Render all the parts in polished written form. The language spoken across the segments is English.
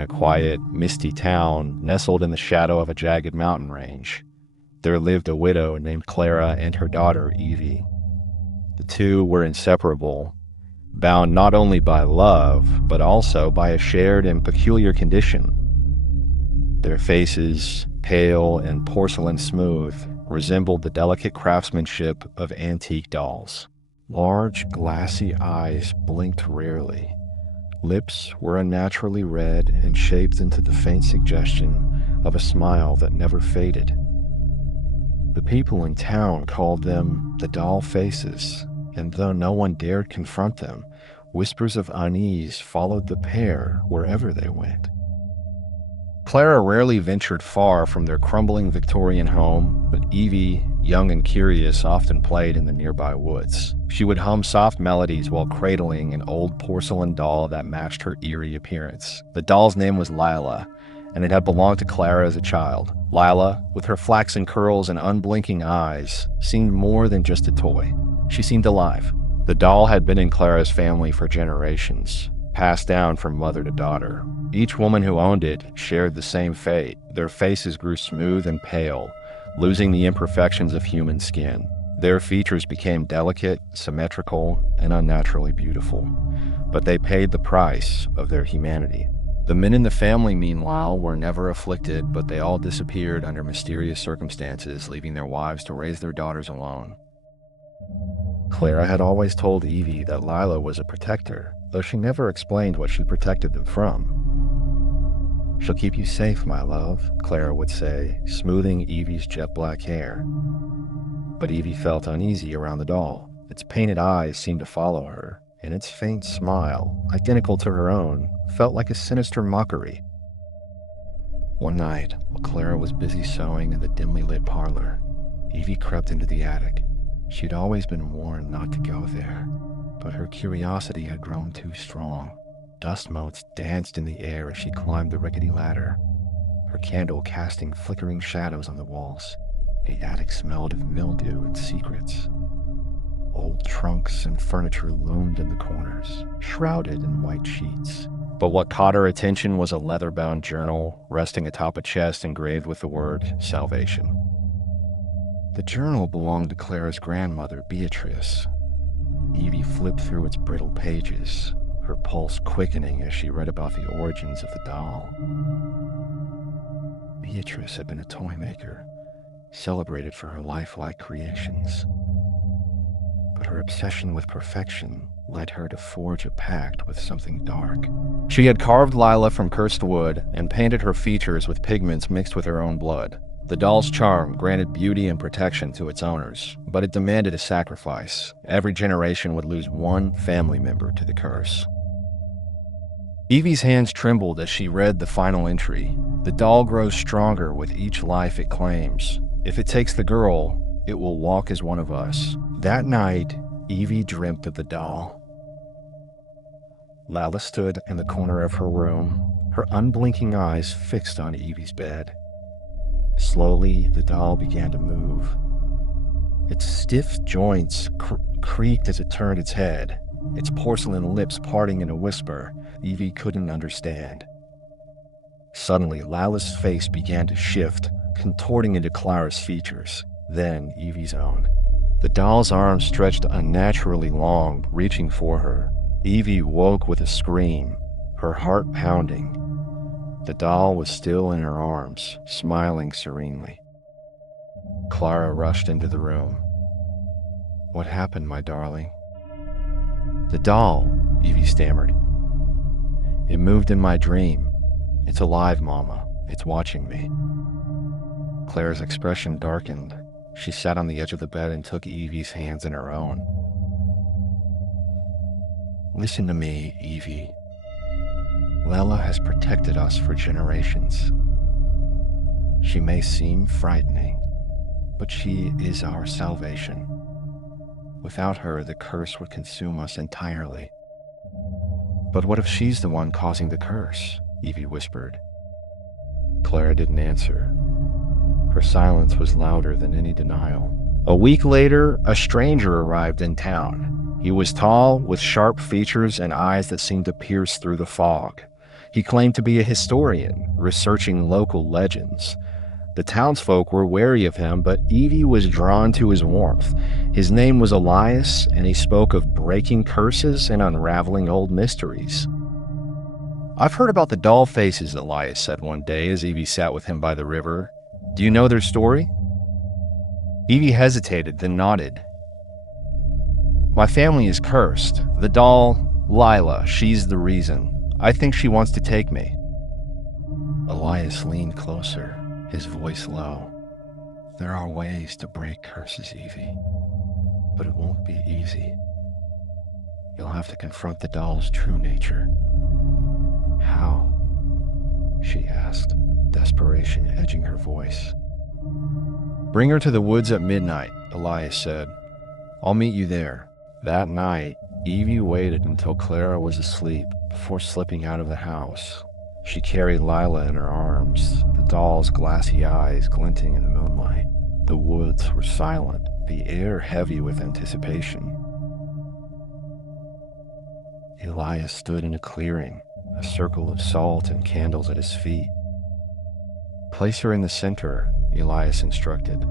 a quiet, misty town nestled in the shadow of a jagged mountain range. There lived a widow named Clara and her daughter, Evie. The two were inseparable, bound not only by love, but also by a shared and peculiar condition. Their faces, pale and porcelain smooth, resembled the delicate craftsmanship of antique dolls. Large, glassy eyes blinked rarely. Lips were unnaturally red and shaped into the faint suggestion of a smile that never faded. The people in town called them the doll faces, and though no one dared confront them, whispers of unease followed the pair wherever they went. Clara rarely ventured far from their crumbling Victorian home, but Evie, young and curious, often played in the nearby woods. She would hum soft melodies while cradling an old porcelain doll that matched her eerie appearance. The doll's name was Lila, and it had belonged to Clara as a child. Lila, with her flaxen curls and unblinking eyes, seemed more than just a toy. She seemed alive. The doll had been in Clara's family for generations, passed down from mother to daughter. Each woman who owned it shared the same fate. Their faces grew smooth and pale, losing the imperfections of human skin. Their features became delicate, symmetrical, and unnaturally beautiful, but they paid the price of their humanity. The men in the family, meanwhile, were never afflicted, but they all disappeared under mysterious circumstances, leaving their wives to raise their daughters alone. Clara had always told Evie that Lila was a protector, though she never explained what she protected them from. "She'll keep you safe, my love," Clara would say, smoothing Evie's jet black hair. But Evie felt uneasy around the doll. Its painted eyes seemed to follow her, and its faint smile, identical to her own, felt like a sinister mockery. One night, while Clara was busy sewing in the dimly lit parlor, Evie crept into the attic. She'd always been warned not to go there, but her curiosity had grown too strong. Dust motes danced in the air as she climbed the rickety ladder, her candle casting flickering shadows on the walls. The attic smelled of mildew and secrets. Old trunks and furniture loomed in the corners, shrouded in white sheets. But what caught her attention was a leather-bound journal resting atop a chest engraved with the word salvation. The journal belonged to Clara's grandmother, Beatrice. Evie flipped through its brittle pages, her pulse quickening as she read about the origins of the doll. Beatrice had been a toy maker, celebrated for her lifelike creations. But her obsession with perfection led her to forge a pact with something dark. She had carved Lila from cursed wood and painted her features with pigments mixed with her own blood. The doll's charm granted beauty and protection to its owners, but it demanded a sacrifice. Every generation would lose one family member to the curse. Evie's hands trembled as she read the final entry. The doll grows stronger with each life it claims. If it takes the girl, it will walk as one of us. That night, Evie dreamt of the doll. Lila stood in the corner of her room, her unblinking eyes fixed on Evie's bed. Slowly, the doll began to move. Its stiff joints creaked as it turned its head, its porcelain lips parting in a whisper Evie couldn't understand. Suddenly, Lila's face began to shift, contorting into Clara's features, then Evie's own. The doll's arms stretched unnaturally long, reaching for her. Evie woke with a scream, her heart pounding. The doll was still in her arms, smiling serenely. Clara rushed into the room. "What happened, my darling?" "The doll," Evie stammered. "It moved in my dream. It's alive, Mama. It's watching me." Clara's expression darkened. She sat on the edge of the bed and took Evie's hands in her own. "Listen to me, Evie. Lila has protected us for generations. She may seem frightening, but she is our salvation. Without her, the curse would consume us entirely." "But what if she's the one causing the curse?" Evie whispered. Clara didn't answer. Her silence was louder than any denial. A week later, a stranger arrived in town. He was tall, with sharp features and eyes that seemed to pierce through the fog. He claimed to be a historian, researching local legends. The townsfolk were wary of him, but Evie was drawn to his warmth. His name was Elias, and he spoke of breaking curses and unraveling old mysteries. "I've heard about the doll faces," Elias said one day as Evie sat with him by the river. "Do you know their story?" Evie hesitated, then nodded. "My family is cursed. The doll, Lila, she's the reason. I think she wants to take me." Elias leaned closer, his voice low. "There are ways to break curses, Evie, but it won't be easy. You'll have to confront the doll's true nature." "How?" she asked, desperation edging her voice. "Bring her to the woods at midnight," Elias said. "I'll meet you there." That night, Evie waited until Clara was asleep before slipping out of the house. She carried Lila in her arms, the doll's glassy eyes glinting in the moonlight. The woods were silent, the air heavy with anticipation. Elias stood in a clearing, a circle of salt and candles at his feet. "Place her in the center," Elias instructed.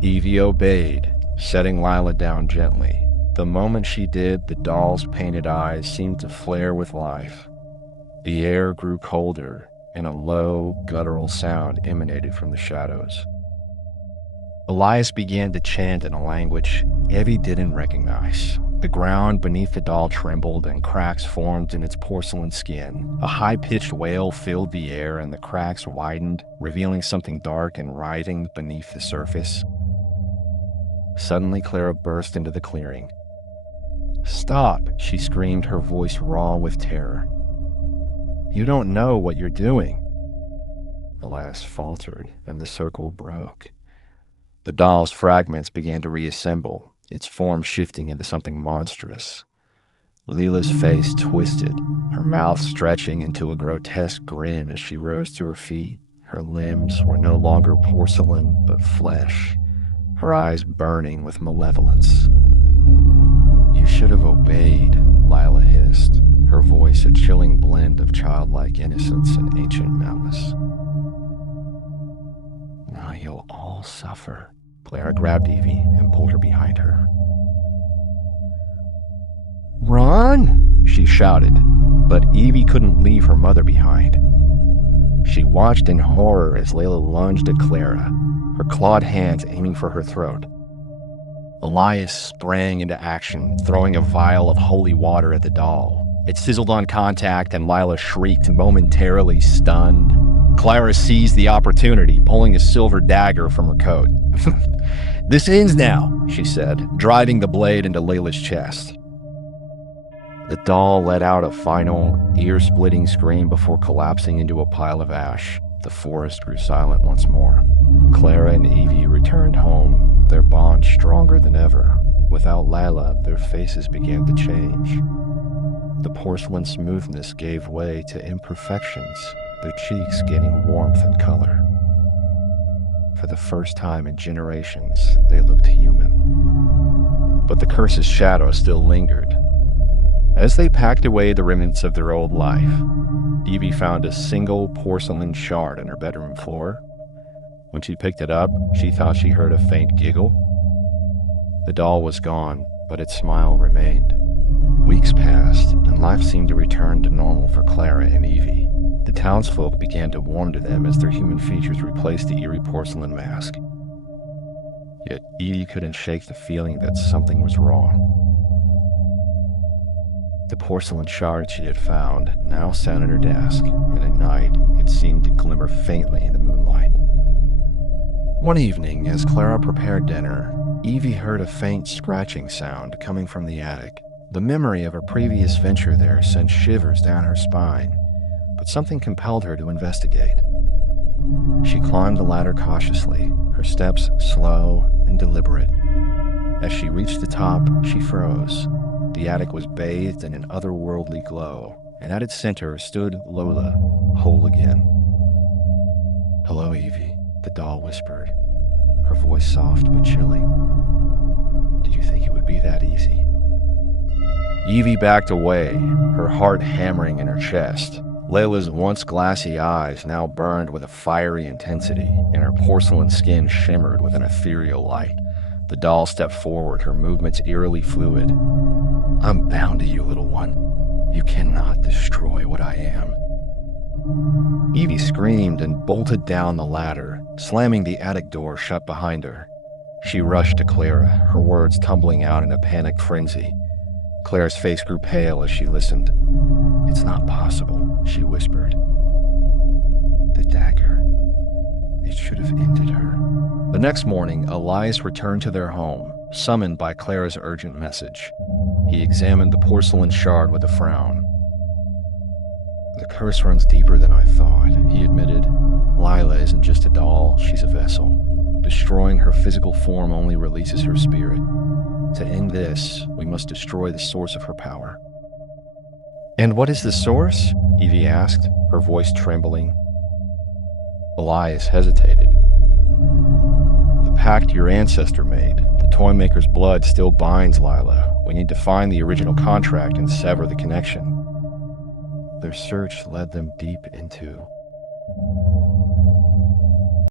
Evie obeyed, setting Lila down gently. The moment she did, the doll's painted eyes seemed to flare with life. The air grew colder, and a low, guttural sound emanated from the shadows. Elias began to chant in a language Evie didn't recognize. The ground beneath the doll trembled, and cracks formed in its porcelain skin. A high-pitched wail filled the air, and the cracks widened, revealing something dark and writhing beneath the surface. Suddenly, Clara burst into the clearing. "Stop!" she screamed, her voice raw with terror. "You don't know what you're doing." Elias faltered, and the circle broke. The doll's fragments began to reassemble, its form shifting into something monstrous. Lila's face twisted, her mouth stretching into a grotesque grin as she rose to her feet. Her limbs were no longer porcelain, but flesh, her eyes burning with malevolence. "You should have obeyed," Lila hissed, her voice a chilling blend of childlike innocence and ancient malice. "Now you'll all suffer." Clara grabbed Evie and pulled her behind her. "Run!" she shouted, but Evie couldn't leave her mother behind. She watched in horror as Lila lunged at Clara, her clawed hands aiming for her throat. Elias sprang into action, throwing a vial of holy water at the doll. It sizzled on contact, and Lila shrieked, momentarily stunned. Clara seized the opportunity, pulling a silver dagger from her coat. "This ends now," she said, driving the blade into Lila's chest. The doll let out a final, ear-splitting scream before collapsing into a pile of ash. The forest grew silent once more. Clara and Evie returned home, their bond stronger than ever. Without Lila, their faces began to change. The porcelain smoothness gave way to imperfections, their cheeks gaining warmth and color. For the first time in generations, they looked human. But the curse's shadow still lingered. As they packed away the remnants of their old life, Evie found a single porcelain shard on her bedroom floor. When she picked it up, she thought she heard a faint giggle. The doll was gone, but its smile remained. Weeks passed, and life seemed to return to normal for Clara and Evie. The townsfolk began to warm to them as their human features replaced the eerie porcelain mask. Yet Evie couldn't shake the feeling that something was wrong. The porcelain shard she had found now sat on her desk, and at night it seemed to glimmer faintly in the moonlight. One evening, as Clara prepared dinner, Evie heard a faint scratching sound coming from the attic. The memory of her previous venture there sent shivers down her spine, but something compelled her to investigate. She climbed the ladder cautiously, her steps slow and deliberate. As she reached the top, she froze. The attic was bathed in an otherworldly glow, and at its center stood Lola, whole again. "Hello, Evie," the doll whispered, her voice soft but chilling. "Did you think it would be that easy?" Evie backed away, her heart hammering in her chest. Lila's once glassy eyes now burned with a fiery intensity, and her porcelain skin shimmered with an ethereal light. The doll stepped forward, her movements eerily fluid. "I'm bound to you, little one. You cannot destroy what I am." Evie screamed and bolted down the ladder, slamming the attic door shut behind her. She rushed to Clara, her words tumbling out in a panicked frenzy. Clara's face grew pale as she listened. "It's not possible," she whispered. "The dagger. It should have ended her." The next morning, Elias returned to their home, summoned by Clara's urgent message. He examined the porcelain shard with a frown. "The curse runs deeper than I thought," he admitted. "Lila isn't just a doll, she's a vessel. Destroying her physical form only releases her spirit. To end this, we must destroy the source of her power." "And what is the source?" Evie asked, her voice trembling. Elias hesitated. "The pact your ancestor made. The Toymaker's blood still binds Lila. We need to find the original contract and sever the connection." Their search led them deep into